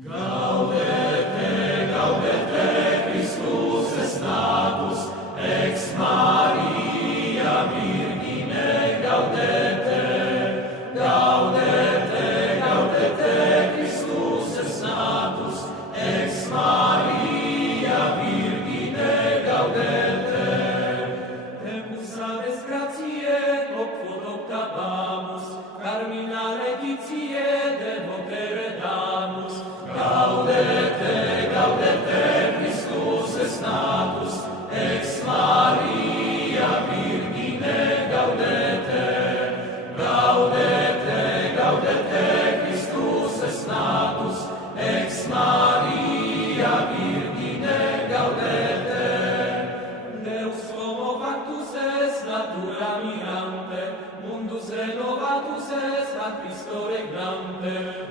Gaudete, gaudete, Christus est natus, ex Maria Virgine, gaudete. Gaudete, gaudete, Christus est natus, ex Maria Virgine, gaudete. Tempus aves gratiae, quod octabamus, carmina laetitiae devotere damus. Gaudete, gaudete, Christus est natus, ex Maria Virgine, gaudete. Gaudete, gaudete, Christus est natus, ex Maria Virgine, gaudete. Deus homo factus est, natura mirante, mundus renovatus est, a Christo regnante.